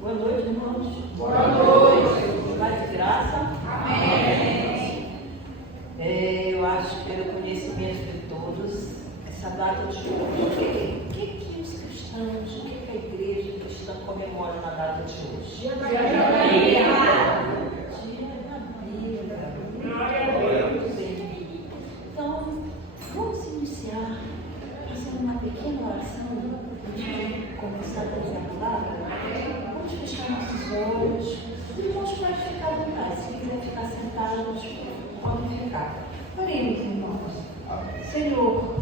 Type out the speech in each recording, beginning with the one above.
Boa noite, irmãos. Boa noite. Paz e graça. Amém. Eu acho que pelo conhecimento de todos, essa data de hoje, o que os cristãos, o que a igreja cristã comemora na data de hoje? Dia da Bíblia. Dia da Bíblia. Glória a Deus. Muito bem. Então, vamos iniciar fazendo uma pequena oração antes de começar a trazer a palavra. Vamos fechar nossos olhos. Os irmãos podem ficar à vontade. Se quiser ficar sentados, podem ficar. Oremos, irmãos. Senhor,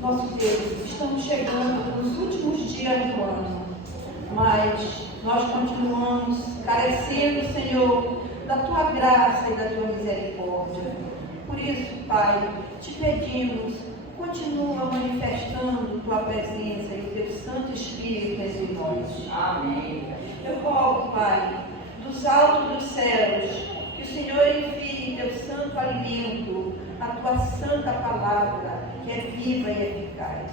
nosso Deus, estamos chegando nos últimos dias do ano, mas nós continuamos carecendo, Senhor, da Tua graça e da Tua misericórdia. Por isso, Pai, te pedimos, continua manifestando Tua presença e o Teu Santo Espírito entre nós. Amém. Eu rogo, Pai, dos altos dos céus, que o Senhor envie Teu santo alimento, a Tua santa palavra, que é viva e eficaz.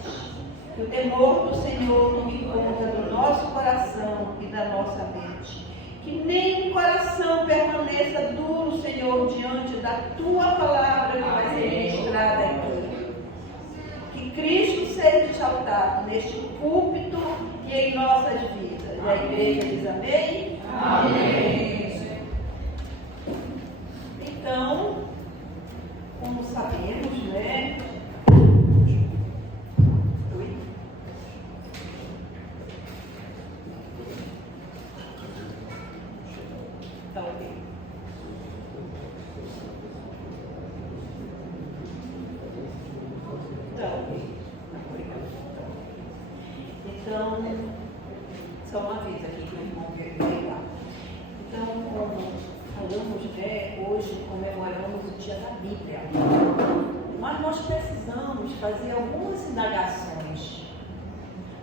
Que o temor do Senhor tome conta do nosso coração e da nossa mente. Que nenhum coração permaneça duro, Senhor, diante da Tua palavra que vai ser ministrada aqui. Que Cristo seja exaltado neste púlpito e em nossas vidas. E a igreja diz amém? Amém. Então, como sabemos, né? Tá ok. Tá ok. Então, só uma vez aqui que o irmão veio pegar. Então, como falamos, né, hoje comemoramos o Dia da Bíblia. Mas nós precisamos fazer algumas indagações.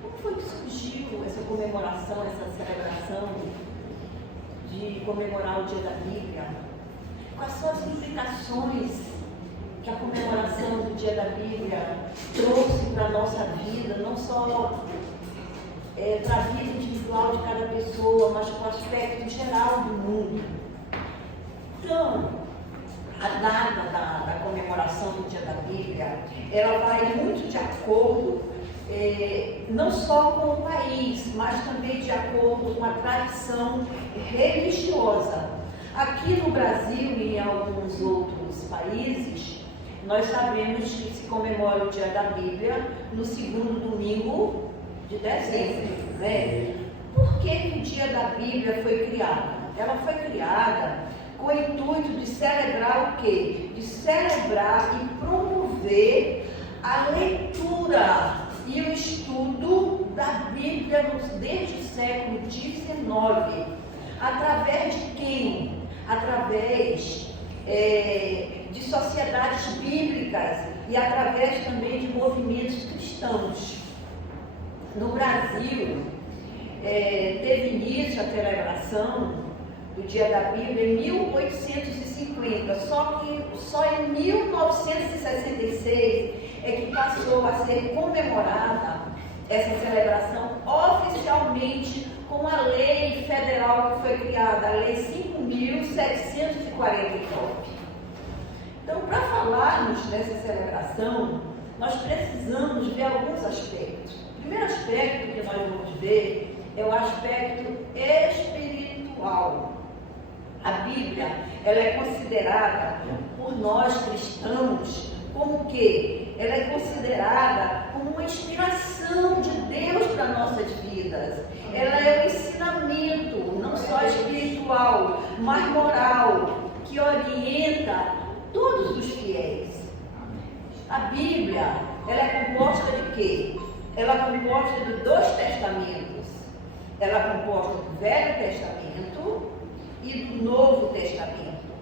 Como foi que surgiu essa comemoração, essa celebração de comemorar o Dia da Bíblia? Quais são as implicações que a comemoração do Dia da Bíblia trouxe para a nossa vida, não só para a vida individual de cada pessoa, mas para o aspecto geral do mundo? Então, a data da comemoração do Dia da Bíblia, ela vai muito de acordo, não só com o país, mas também de acordo com a tradição religiosa. Aqui no Brasil e em alguns outros países, nós sabemos que se comemora o Dia da Bíblia no segundo domingo de dezembro, né? Por que o Dia da Bíblia foi criado? Ela foi criada com o intuito de celebrar o quê? De celebrar e promover a leitura e o estudo da Bíblia desde o século XIX. Através de quem? Através de sociedades bíblicas e através também de movimentos cristãos. No Brasil, teve início a celebração do Dia da Bíblia em 1850, só que só em 1966 é que passou a ser comemorada essa celebração oficialmente com a lei federal que foi criada, a Lei 5.749. Então, para falarmos dessa celebração, nós precisamos ver alguns aspectos. O primeiro aspecto que nós vamos ver é o aspecto espiritual. A Bíblia, ela é considerada por nós cristãos como o quê? Ela é considerada como uma inspiração de Deus para nossas vidas. Ela é um ensinamento, não só espiritual, mas moral, que orienta todos os fiéis. A Bíblia, ela é composta de quê? Ela é composta de 2 testamentos. Ela é composta do Velho Testamento e do Novo Testamento.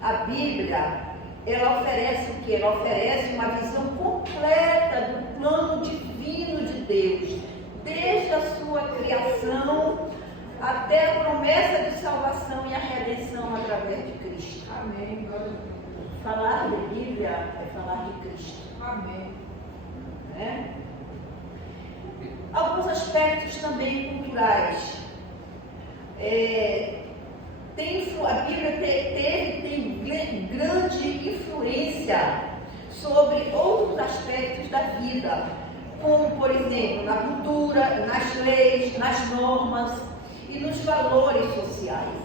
A Bíblia, ela oferece o quê? Ela oferece uma visão completa do plano divino de Deus, desde a sua criação até a promessa de salvação e a redenção através de Cristo. Amém. Falar de Bíblia é falar de Cristo. Amém. Né? Alguns aspectos também culturais. a Bíblia tem grande influência sobre outros aspectos da vida, como, por exemplo, na cultura, nas leis, nas normas e nos valores sociais.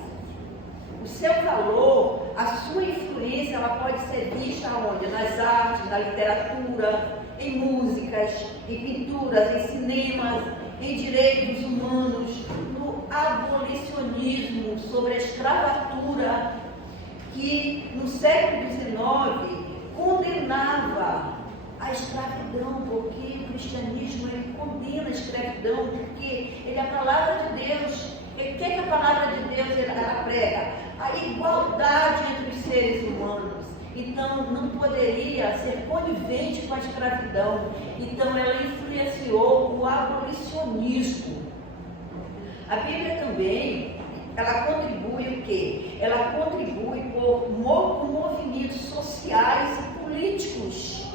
O seu valor, a sua influência, ela pode ser vista onde? Nas artes, na literatura, em músicas, em pinturas, em cinemas, em direitos humanos, no abolicionismo, sobre a escravatura, que no século XIX condenava a escravidão, porque o cristianismo ele condena a escravidão, porque ele é a palavra de Deus. O que a palavra de Deus ela prega? A igualdade entre os seres humanos. Então, não poderia ser conivente com a escravidão. Então, ela influenciou o abolicionismo. A Bíblia também, ela contribui o quê? Ela contribui por movimentos sociais e políticos,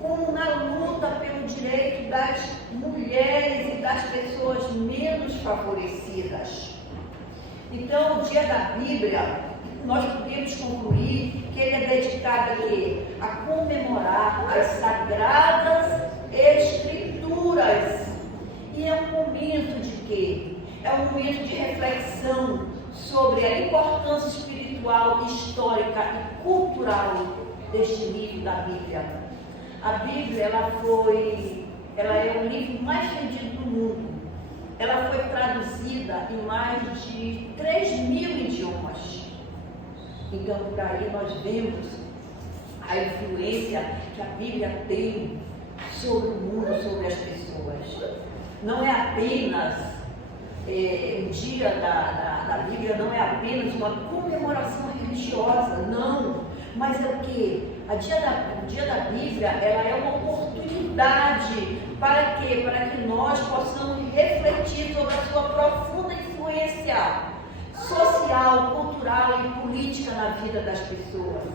como na luta pelo direito das mulheres e das pessoas menos favorecidas. Então, o Dia da Bíblia, nós podemos concluir que ele é dedicado a comemorar as Sagradas Escrituras. E é um momento de quê? É um momento de reflexão sobre a importância espiritual, histórica e cultural deste livro da Bíblia. A Bíblia, ela é o livro mais vendido do mundo. Ela foi traduzida em mais de 3.000 idiomas. Então, por aí nós vemos a influência que a Bíblia tem sobre o mundo, sobre as pessoas. Não é apenas o dia da Bíblia, não é apenas uma comemoração religiosa, não. Mas é o quê? O dia da Bíblia, ela é uma oportunidade para quê? Para que nós possamos refletir sobre a sua profunda influência social, cultural e política na vida das pessoas.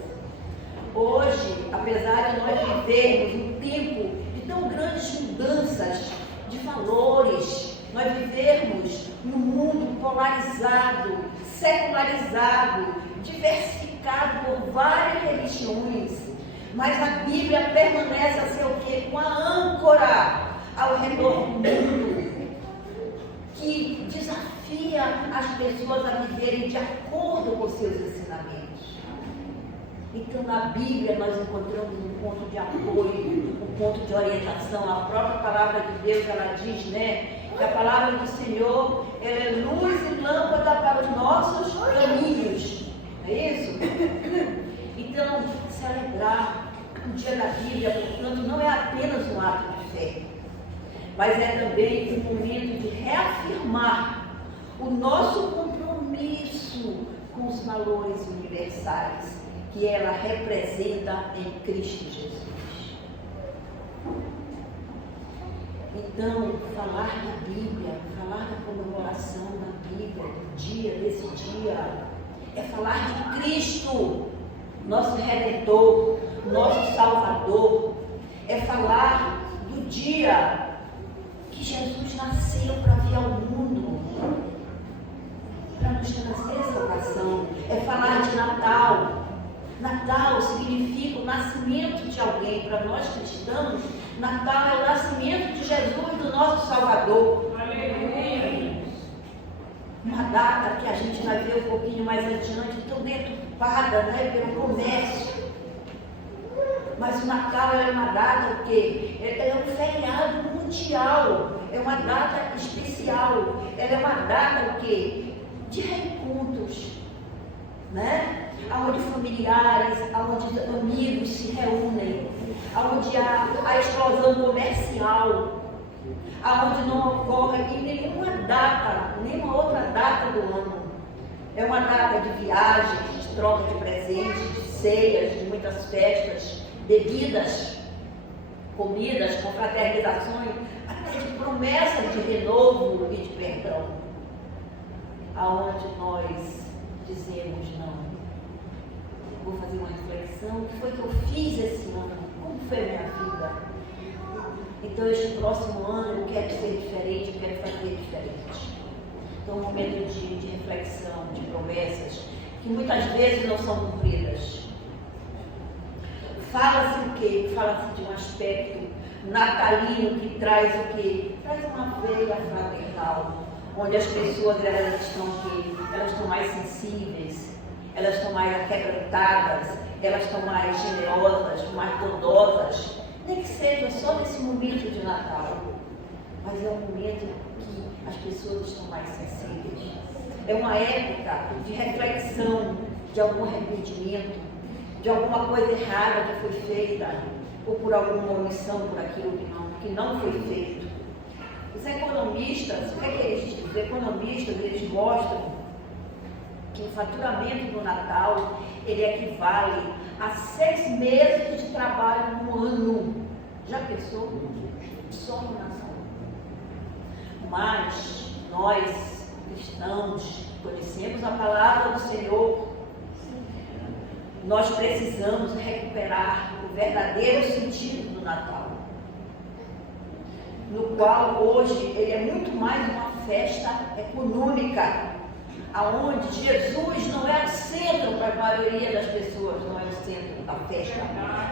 Hoje, apesar de nós vivermos um tempo de tão grandes mudanças de valores, nós vivemos num mundo polarizado, secularizado, diversificado por várias religiões, mas a Bíblia permanece a ser o quê? Uma âncora ao redor do mundo, que desafia as pessoas a viverem de acordo com seus ensinamentos. Então, na Bíblia, nós encontramos um ponto de apoio, um ponto de orientação. A própria palavra de Deus, ela diz, que a palavra do Senhor, ela é luz e lâmpada para os nossos caminhos. Não é isso? Então, celebrar o dia da Bíblia, portanto, não é apenas um ato de fé, mas é também um momento de reafirmar o nosso compromisso com os valores universais que ela representa em Cristo Jesus. Então, falar da Bíblia, falar da comemoração da Bíblia, desse dia, é falar de Cristo, nosso Redentor, nosso Salvador. É falar do dia que Jesus nasceu para vir ao mundo, para nos trazer salvação. É falar de Natal. Natal significa o nascimento de alguém. Para nós cristãos, Natal é o nascimento de Jesus, do nosso Salvador. Aleluia. Uma data que a gente vai ver um pouquinho mais adiante, tão deturpada, pelo comércio. Mas o Natal é uma data que é um feriado mundial, é uma data especial, ela é uma data de reencontros, Onde familiares, onde amigos se reúnem, onde há a explosão comercial, onde não ocorre em nenhuma outra data do ano. É uma data de viagens, de troca de presentes, de ceias, de muitas festas, bebidas, comidas, confraternizações, até de promessas de renovo e de perdão, aonde nós dizemos não. Vou fazer uma reflexão, o que foi que eu fiz esse ano? Como foi a minha vida? Então, este próximo ano eu quero ser diferente, eu quero fazer diferente. Então, um momento de reflexão, de promessas, que muitas vezes não são cumpridas. Fala-se o quê? Fala-se de um aspecto natalino que traz o quê? Traz uma veia fraternal, onde as pessoas elas estão mais sensíveis, elas estão mais aquebrantadas, elas estão mais generosas, mais bondosas, nem que seja só nesse momento de Natal, mas é um momento que as pessoas estão mais sensíveis. É uma época de reflexão de algum arrependimento, de alguma coisa errada que foi feita, ou por alguma omissão, por aquilo que não foi feito. Os economistas, o que é que eles dizem? Os economistas, eles mostram que o faturamento do Natal, ele equivale a 6 meses de trabalho no ano. Já pensou? Só no Natal. Mas nós, cristãos, conhecemos a palavra do Senhor. Nós precisamos recuperar o verdadeiro sentido do Natal, no qual hoje ele é muito mais uma festa econômica, aonde Jesus não é o centro para a maioria das pessoas, não é o centro da festa,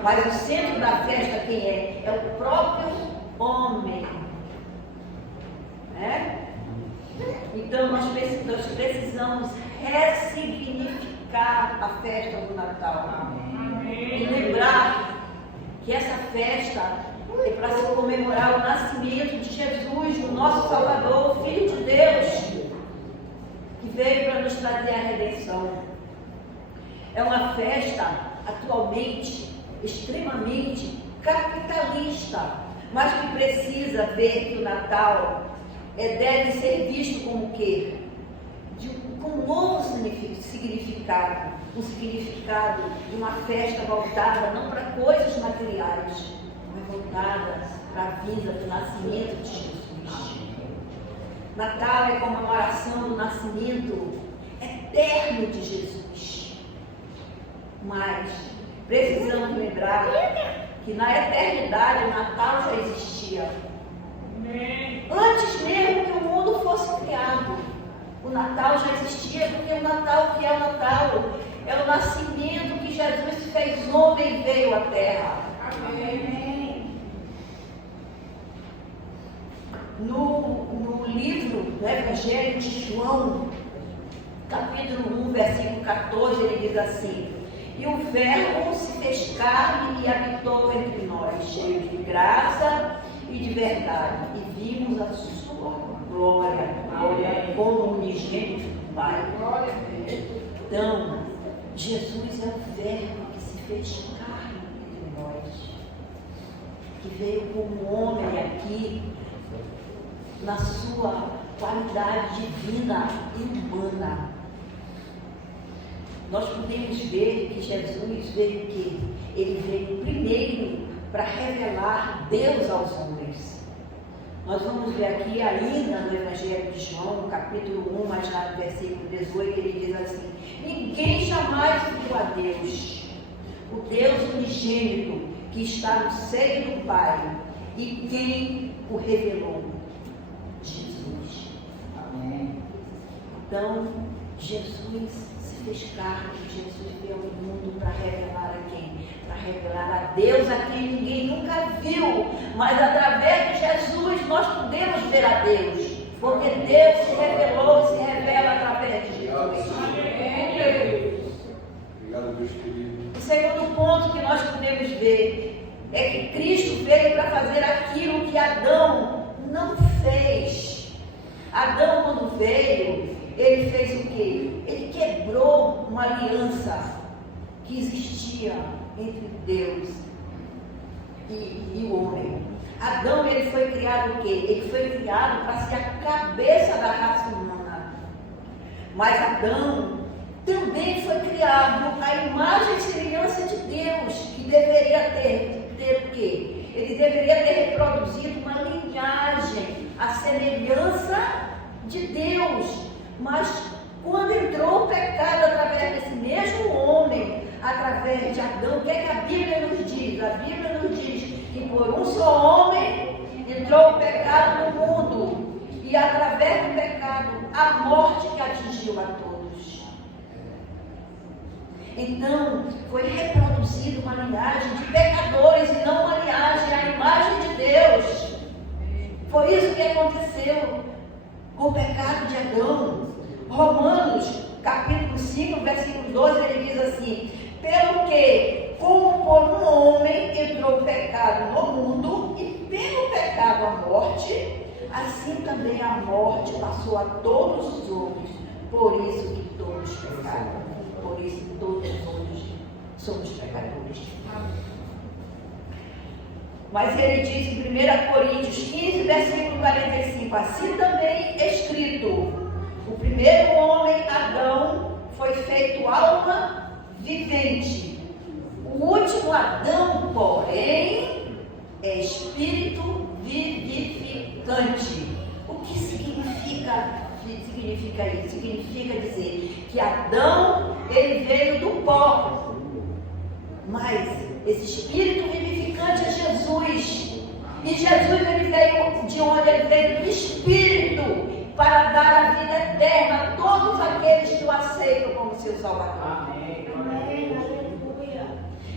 mas o centro da festa quem é? É o próprio homem, né? Então nós precisamos ressignificar a festa do Natal. E lembrar que essa festa é para se comemorar o nascimento de Jesus, o nosso Salvador, o Filho de Deus, que veio para nos trazer a redenção. É uma festa atualmente extremamente capitalista, mas que precisa ver que o Natal deve ser visto como o quê? Com um novo significado, um significado de uma festa voltada não para coisas materiais, mas voltada para a vida do nascimento de Jesus. Natal é a comemoração do nascimento eterno de Jesus. Mas precisamos lembrar que na eternidade o Natal já existia. Antes mesmo que o mundo fosse criado, o Natal já existia, porque o Natal, que é o Natal? É o nascimento que Jesus fez homem e veio à terra. Amém. No livro do Evangelho de João, capítulo 1, versículo 14, ele diz assim: e o Verbo se fez carne e habitou entre nós, cheio de graça e de verdade, e vimos a sua glória, como unigênito do Pai. Então, Jesus é o Verbo que se fez carne entre nós, que veio como homem aqui, na sua qualidade divina e humana. Nós podemos ver que Jesus veio o quê? Ele veio primeiro para revelar Deus aos homens. Nós vamos ver aqui ainda no Evangelho de João, no capítulo 1, mas lá no versículo 18, ele diz assim: ninguém jamais viu a Deus, o Deus unigênito que está no seio do Pai, e quem o revelou? Jesus. Amém. Então, Jesus se fez carne, Jesus veio ao mundo para revelar a quem? Para revelar a Deus, a quem ninguém nunca viu, mas através de Jesus nós podemos ver a Deus, porque Deus se revelou e se revela através de Jesus. Obrigado, meus queridos. O segundo ponto que nós podemos ver é que Cristo veio para fazer aquilo que Adão não fez. Adão, quando veio, ele fez o quê? Ele quebrou uma aliança que existia entre Deus e o homem. Adão, ele foi criado o quê? Ele foi criado para ser a cabeça da raça humana. Mas Adão também foi criado à imagem e semelhança de Deus, que deveria ter o quê? Ele deveria ter reproduzido uma linhagem, a semelhança de Deus. Mas quando entrou o pecado através desse mesmo homem, através de Adão, o que é que a Bíblia nos diz? A Bíblia nos diz que por um só homem entrou o pecado no mundo, e através do pecado a morte que atingiu a todos. Então, foi reproduzida uma linhagem de pecadores e não uma linhagem à imagem de Deus. Foi isso que aconteceu com o pecado de Adão. Romanos, capítulo 5, versículo 12, ele diz assim: pelo que, como por um homem entrou o pecado no mundo, e pelo pecado a morte, assim também a morte passou a todos os homens. Por isso que todos pecaram. Por isso que todos hoje somos pecadores. Mas ele diz em 1 Coríntios 15, versículo 45, assim também escrito: o primeiro homem, Adão, foi feito alma vivente. O último Adão, porém, é espírito vivificante. O que significa isso? Significa dizer que Adão, ele veio do pó, mas esse espírito vivificante é Jesus. E Jesus, ele veio de onde? Ele veio do Espírito, para dar a vida eterna a todos aqueles que o aceitam como seu Salvador. Amém. Aleluia.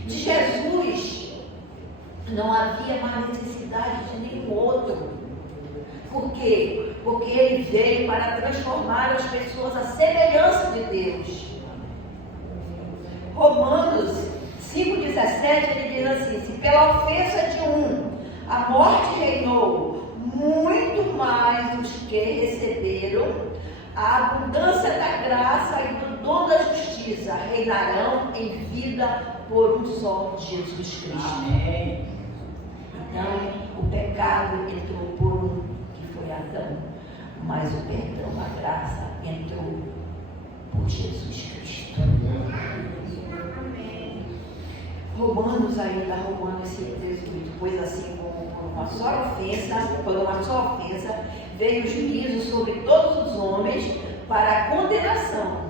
De Jesus não havia mais necessidade de nenhum outro. Por quê? Porque ele veio para transformar as pessoas à semelhança de Deus. Romanos 5,17, ele diz assim: se pela ofensa de um a morte reinou, muito mais os que receberam a abundância da graça e do dom da justiça reinarão em vida por um só Jesus Cristo. Amém. Então, o pecado entrou por um, que foi Adão, mas o perdão, a graça, entrou por Jesus Cristo. Romanos 5,18, pois assim como por uma só ofensa, veio o juízo sobre todos os homens para a condenação.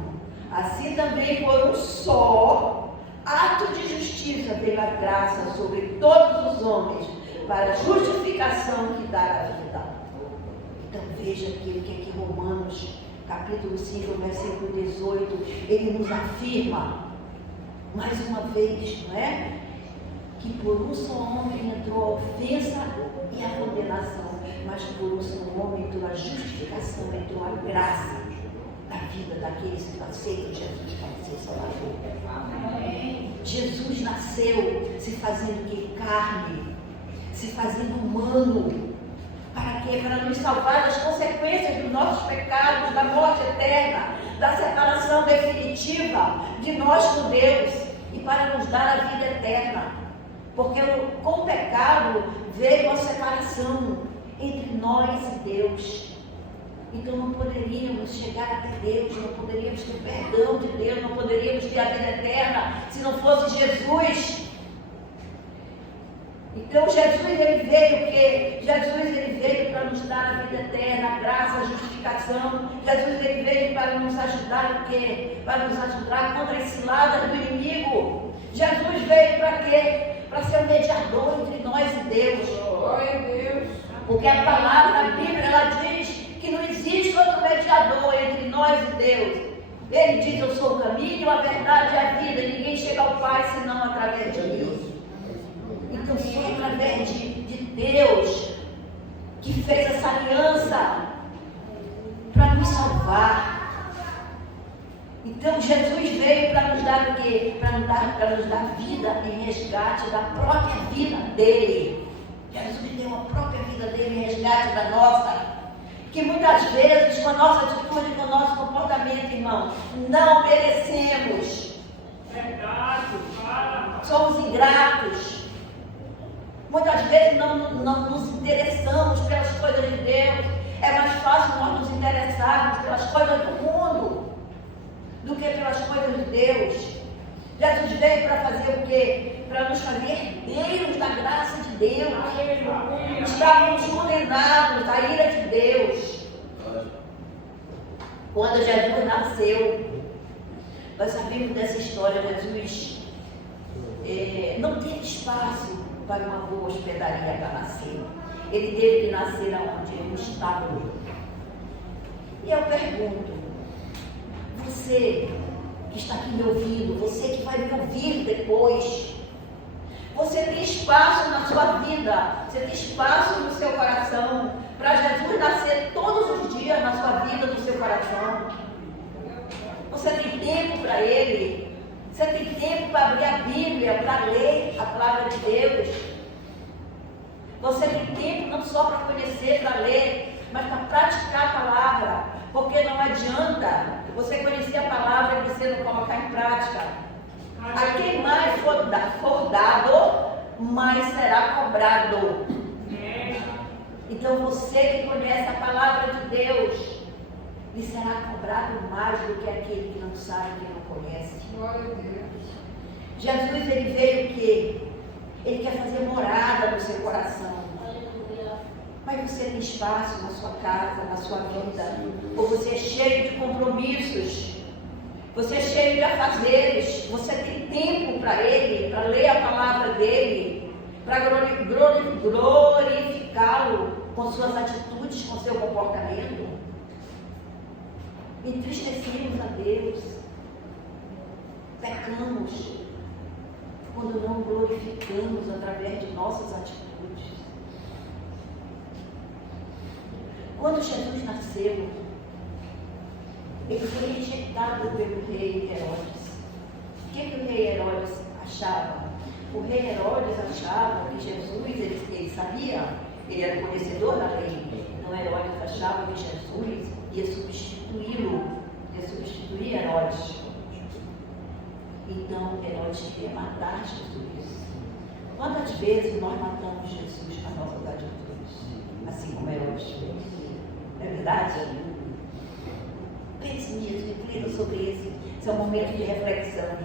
Assim também por um só ato de justiça veio a graça sobre todos os homens para a justificação que dá a vida. Então veja aqui o que Romanos capítulo 5, versículo 18, ele nos afirma mais uma vez, não é? Que por um só homem entrou a ofensa e a condenação, mas por um só homem entrou a justificação, entrou a graça da vida daqueles que aceitam Jesus como seu Salvador. Jesus nasceu se fazendo que carne, se fazendo humano. Para quê? Para nos salvar das consequências dos nossos pecados, da morte eterna, da separação definitiva de nós com Deus, e para nos dar a vida eterna. Porque com o pecado veio a separação entre nós e Deus. Então não poderíamos chegar até Deus, não poderíamos ter perdão de Deus, não poderíamos ter a vida eterna se não fosse Jesus. Então Jesus ele veio para nos dar a vida eterna, a graça, a justificação. Jesus ele veio para nos ajudar o quê? Para nos ajudar contra as ciladas do inimigo. Jesus veio para quê? Para ser o mediador entre nós e Deus. Glória a Deus. Porque a palavra da Bíblia ela diz que não existe outro mediador entre nós e Deus. Ele diz: eu sou o caminho, a verdade e a vida. Ninguém chega ao Pai senão através de mim. Então só através de Deus que fez essa aliança para nos salvar. Então Jesus veio para nos dar o quê? Para nos dar vida em resgate da própria vida dele. Jesus deu a própria vida dele em resgate da nossa. Que muitas vezes com a nossa atitude, com o nosso comportamento, irmão, não merecemos. Verdade, fala. Somos ingratos. Muitas vezes não nos interessamos pelas coisas de Deus. É mais fácil nós nos interessarmos pelas coisas do mundo do que pelas coisas de Deus. Jesus veio para fazer o quê? Para nos fazer herdeiros da graça de Deus. Estávamos condenados à ira de Deus. Quando Jesus nasceu, nós sabemos dessa história. Jesus não teve espaço para uma boa hospedaria para nascer. Ele teve que nascer onde? No estábulo. E eu pergunto, você que está aqui me ouvindo, você que vai me ouvir depois, você tem espaço na sua vida, você tem espaço no seu coração para Jesus nascer todos os dias na sua vida, no seu coração. Você tem tempo para Ele, você tem tempo para abrir a Bíblia, para ler a palavra de Deus. Você tem tempo não só para conhecer, para ler, mas para praticar a palavra, porque não adianta você conhecer a palavra e você não colocar em prática. A quem mais for dado, mais será cobrado. Então você que conhece a palavra de Deus, lhe será cobrado mais do que aquele que não sabe, que não conhece. Glória a Deus. Jesus, ele veio o quê? Ele quer fazer morada no seu coração. Mas você tem espaço na sua casa, na sua vida? Ou você é cheio de compromissos? Você é cheio de afazeres? Você tem tempo para Ele, para ler a palavra dEle, para glorificá-lo com suas atitudes, com seu comportamento? Entristecemos a Deus, pecamos quando não glorificamos através de nossas atitudes. Quando Jesus nasceu, ele foi rejeitado pelo rei Herodes. O que o rei Herodes achava? O rei Herodes achava que Jesus, ele sabia, ele era conhecedor da lei. Então Herodes achava que Jesus ia substituí-lo, ia substituir Herodes. Então Herodes queria matar Jesus. Quantas vezes nós matamos Jesus com as nossas atitudes? Assim como Herodes fez. Não é verdade? Pense nisso, reflita sobre isso. Esse é um momento de reflexão.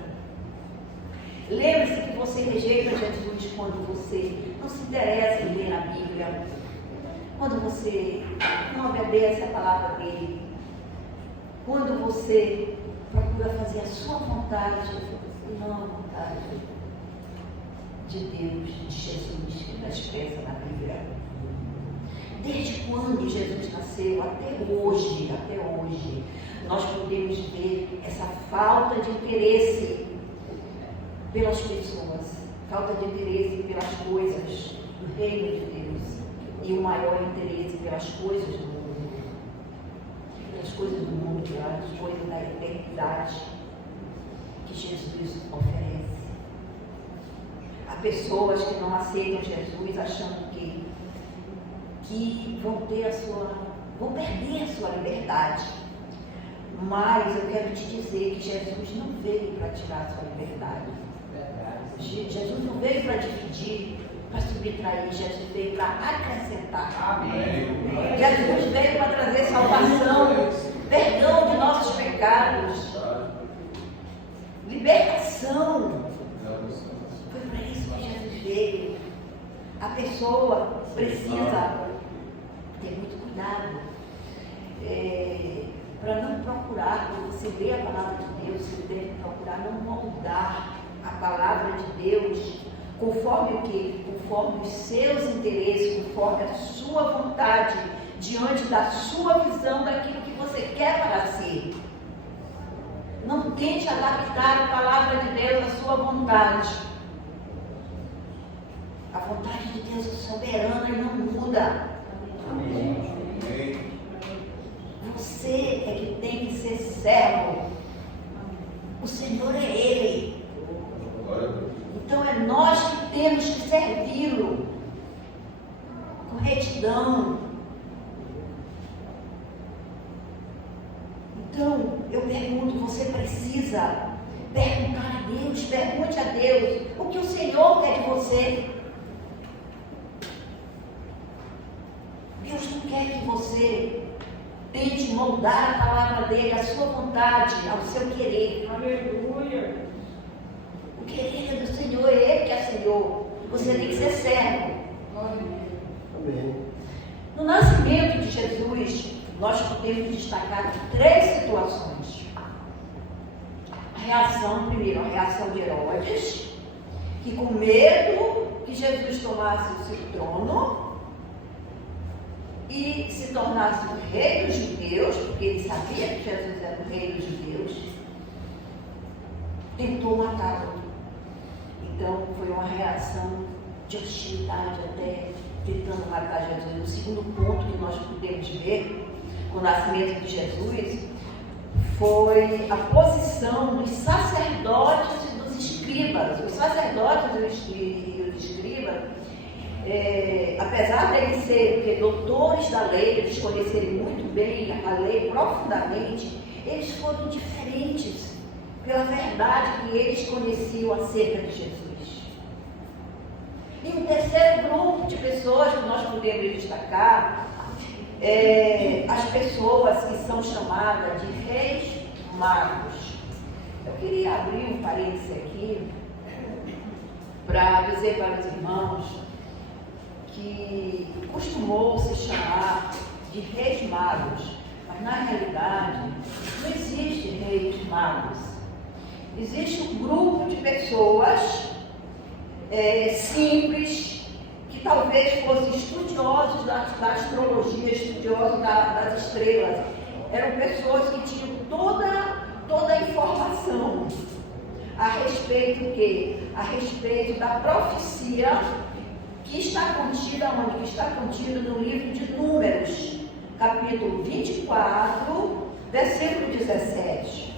Lembre-se que você rejeita Jesus quando você não se interessa em ler a Bíblia, quando você não obedece a palavra dele, quando você procura fazer a sua vontade e não a vontade de Deus, de Jesus, que está expressa na Bíblia. Desde quando Jesus nasceu até hoje, nós podemos ver essa falta de interesse pelas pessoas, falta de interesse pelas coisas do reino de Deus e o maior interesse pelas coisas do mundo, pelas coisas do mundo, pelas coisas da eternidade que Jesus oferece. Há pessoas que não aceitam Jesus achando que vão perder a sua liberdade. Mas eu quero te dizer que Jesus não veio para tirar a sua liberdade. Jesus não veio para dividir, para subtrair. Jesus veio para acrescentar. Amém. Jesus veio para trazer salvação, perdão de nossos pecados, libertação. Foi para isso que Jesus veio. A pessoa precisa ter muito cuidado para não procurar, quando você lê a palavra de Deus, você deve procurar não moldar a palavra de Deus conforme o quê? Conforme os seus interesses, conforme a sua vontade, diante da sua visão daquilo que você quer para si. Não tente adaptar a palavra de Deus à sua vontade. A vontade de Deus é soberana e não muda. Amém. Você é que tem que ser servo. O Senhor é Ele. Então é nós que temos que servi-lo com retidão. Então eu pergunto, você precisa perguntar a Deus, pergunte a Deus o que o Senhor quer de você. Deus não quer que você tente moldar a palavra dele, a sua vontade, ao seu querer. Aleluia. O querer é do Senhor, é Ele que é Senhor. Você tem que ser servo. Amém. No nascimento de Jesus, nós podemos destacar 3 situações. A reação, primeiro, a reação de Herodes, que com medo que Jesus tomasse o seu trono, e se tornasse o rei dos judeus, porque ele sabia que Jesus era o rei dos judeus, tentou matá-lo. Então foi uma reação de hostilidade até tentando matar Jesus. O segundo ponto que nós podemos ver com o nascimento de Jesus foi a posição dos sacerdotes e dos escribas. Os sacerdotes e os escribas, apesar de eles serem doutores da lei, eles conhecerem muito bem a lei profundamente, eles foram diferentes pela verdade que eles conheciam acerca de Jesus. E um terceiro grupo de pessoas que nós podemos destacar as pessoas que são chamadas de reis magos. Eu queria abrir um parênteses aqui para dizer para os irmãos que costumou se chamar de reis magos, mas na realidade não existe reis magos. Existe um grupo de pessoas simples, que talvez fossem estudiosos da astrologia, estudiosos das estrelas. Eram pessoas que tinham toda a informação a respeito do quê? A respeito da profecia que está contida onde? Que está contida no livro de Números, capítulo 24, versículo 17.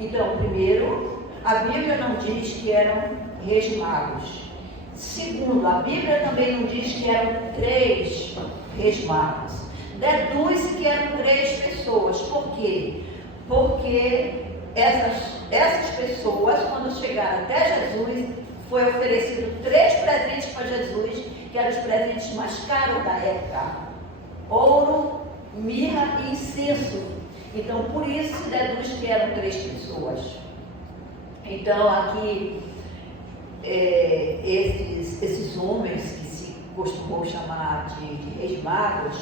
Então, primeiro, a Bíblia não diz que eram reis magos. Segundo, a Bíblia também não diz que eram 3 reis magos. Deduz-se que eram 3 pessoas. Por quê? Porque essas pessoas, quando chegaram até Jesus, foi oferecido 3 presentes para Jesus, que eram os presentes mais caros da época: ouro, mirra e incenso. Então, por isso se deduz que eram 3 pessoas. Então, aqui, esses homens que se costumou chamar de reis magos,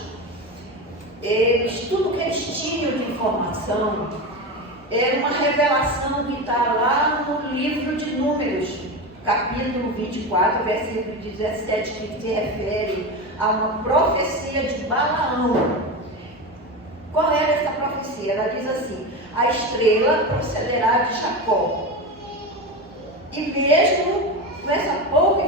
tudo que eles tinham de informação era uma revelação que está lá no livro de Números, capítulo 24, versículo 17, que se refere a uma profecia de Balaão. Qual era essa profecia? Ela diz assim: a estrela procederá de Jacó. E mesmo com essa pouca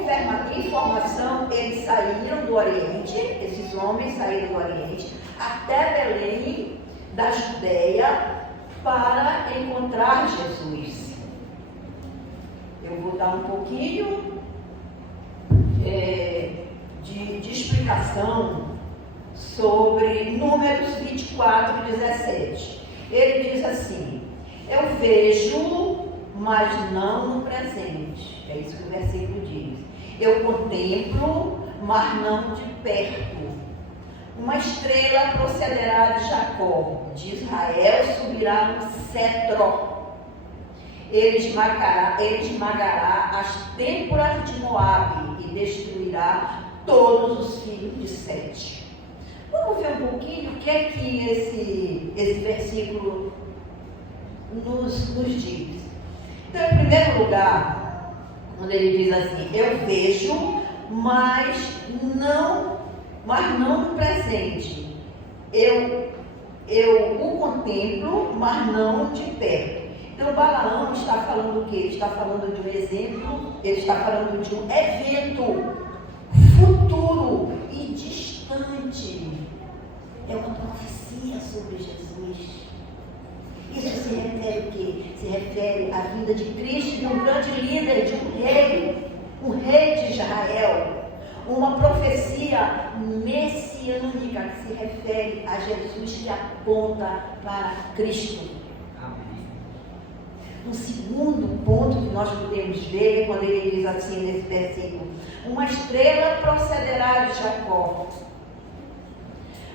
informação, eles saíram do Oriente, esses homens saíram do Oriente, até Belém, da Judéia, para encontrar Jesus. Eu vou dar um pouquinho de explicação sobre Números 24, 17. Ele diz assim: eu vejo, mas não no presente. É isso que o versículo diz. Eu contemplo, mas não de perto. Uma estrela procederá de Jacó, de Israel subirá no cetro. Ele esmagará as têmporas de Moabe e destruirá todos os filhos de Sete. Vamos ver um pouquinho o que é que esse versículo nos diz. Então, em primeiro lugar, quando ele diz assim: eu vejo, mas não no presente. Eu o contemplo, mas não de perto. Então, Balaão está falando o quê? Ele está falando de um exemplo, ele está falando de um evento futuro e distante. É uma profecia sobre Jesus. Isso se refere o quê? Se refere à vida de Cristo, de um grande líder, de um rei de Israel. Uma profecia messiânica que se refere a Jesus, que aponta para Cristo. Amém. O segundo ponto que nós podemos ver, quando ele diz assim nesse versículo: uma estrela procederá de Jacó.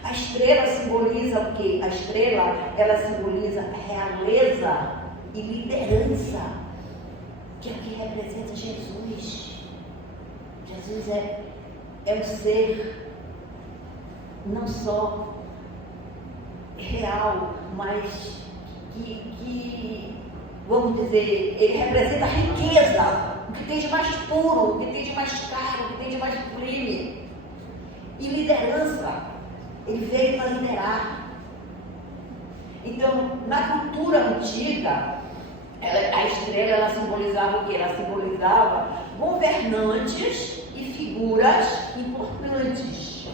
A estrela simboliza o quê? A estrela, ela simboliza realeza e liderança, que aqui representa Jesus. Jesus é um ser não só real, mas que, vamos dizer, ele representa a riqueza, o que tem de mais puro, o que tem de mais caro, o que tem de mais sublime. e liderança. Ele veio para liderar. Então, na cultura antiga, a estrela ela simbolizava o quê? Ela simbolizava governantes e figuras importantes.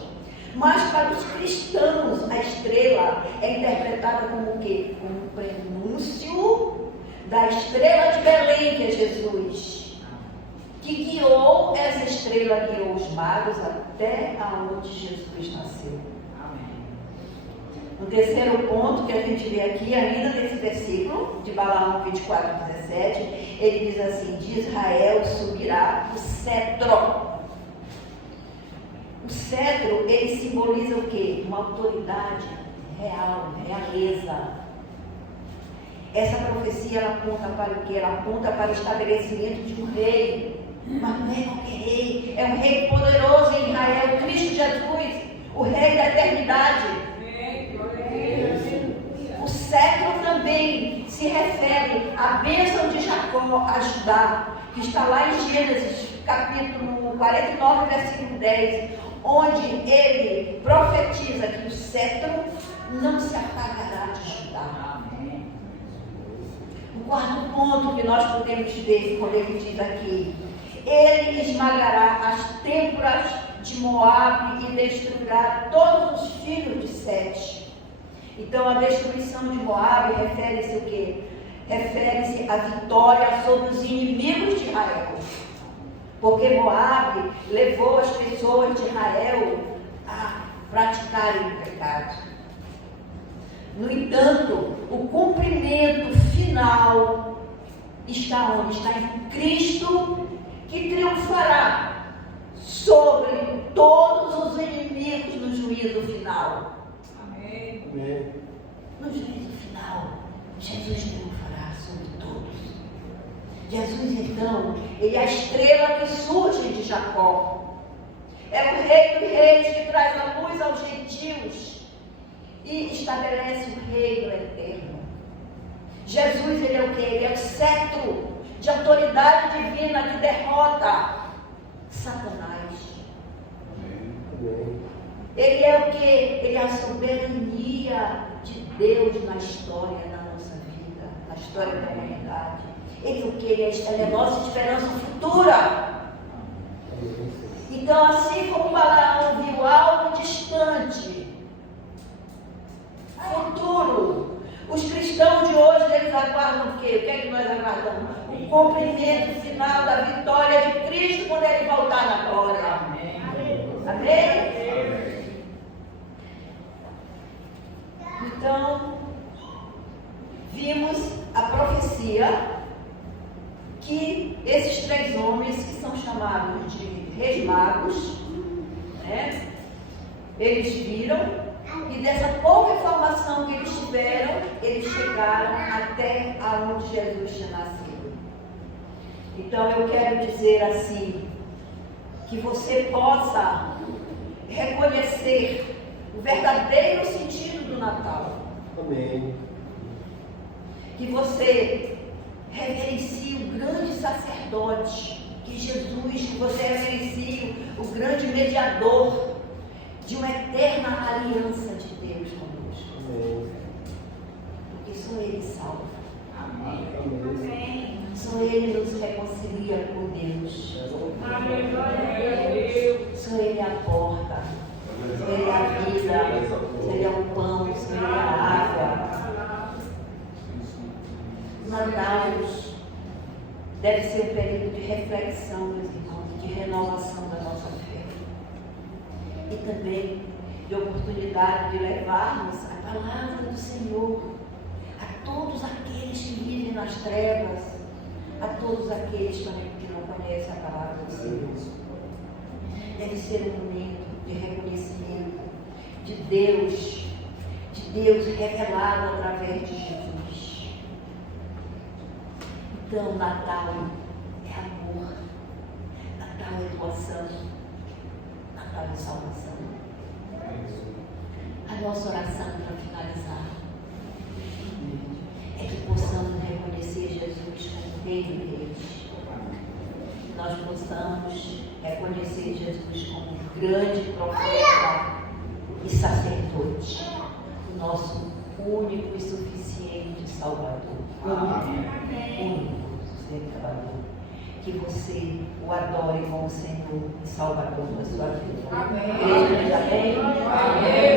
Mas para os cristãos, a estrela é interpretada como o quê? Como um prenúncio da estrela de Belém, que é Jesus, que guiou, essa estrela guiou os magos até aonde Jesus nasceu. No terceiro ponto que a gente vê aqui, ainda nesse versículo de Balaão 24:17, ele diz assim: de Israel subirá o cetro. O cetro, ele simboliza o quê? Uma autoridade real, realeza. Essa profecia, ela aponta para o quê? Ela aponta para o estabelecimento de um rei. Mas não é qualquer rei, é um rei poderoso em Israel, Cristo Jesus, o rei da eternidade. O cetro também se refere à bênção de Jacó a Judá, que está lá em Gênesis, capítulo 49, versículo 10, onde ele profetiza que o cetro não se apagará de Judá. O quarto ponto que nós podemos ver, quando ele diz aqui: ele esmagará as têmporas de Moabe e destruirá todos os filhos de Sete. Então, a destruição de Moabe refere-se o quê? Refere-se à vitória sobre os inimigos de Israel. Porque Moabe levou as pessoas de Israel a praticarem o pecado. No entanto, o cumprimento final está onde? Está em Cristo, que triunfará sobre todos os inimigos no juízo final. Amém. No juízo final, Jesus triunfará sobre todos. Jesus, então, ele é a estrela que surge de Jacó. É o rei dos reis que traz a luz aos gentios e estabelece o reino eterno. Jesus, ele é o quê? Ele é o cetro de autoridade divina que derrota Satanás. Ele é o quê? Ele é a soberania de Deus na história da nossa vida, na história da humanidade. Ele é o quê? Ele é a nossa esperança futura. Então, assim como Balaão viu algo distante, futuro, os cristãos de hoje, eles aguardam o quê? O que é que nós aguardamos? O cumprimento final da vitória de Cristo quando ele voltar na glória. Amém? Amém? Então, vimos a profecia que esses três homens, que são chamados de reis magos, né, eles viram, e dessa pouca informação que eles tiveram, eles chegaram até aonde Jesus tinha nascido. Então, eu quero dizer assim, que você possa reconhecer o verdadeiro sentido do Natal. Amém. Que você reverencie o grande sacerdote, que Jesus, que você reverencie o grande mediador de uma eterna aliança de Deus conosco. Amém. Porque só Ele salva. Amém. Só Ele nos reconcilia com Deus. Só Ele é a porta. Só Ele é a vida. Só Ele é o pão. Só Ele é a água. Natal deve ser um período de reflexão, meus irmãos, de renovação da nossa fé. E também de oportunidade de levarmos a palavra do Senhor a todos aqueles que vivem nas trevas, a todos aqueles que não conhecem a palavra do Senhor. Deve ser um momento de reconhecimento de Deus revelado através de Jesus. Então, Natal é amor, Natal é doação, Natal é salvação. A nossa oração para finalizar é que possamos reconhecer Jesus como Rei dos Reis, que nós possamos reconhecer Jesus como grande profeta e sacerdote, o nosso único e suficiente Salvador. Único Salvador. Que você o adore como Senhor e Salvador da sua vida. Amém. Amém.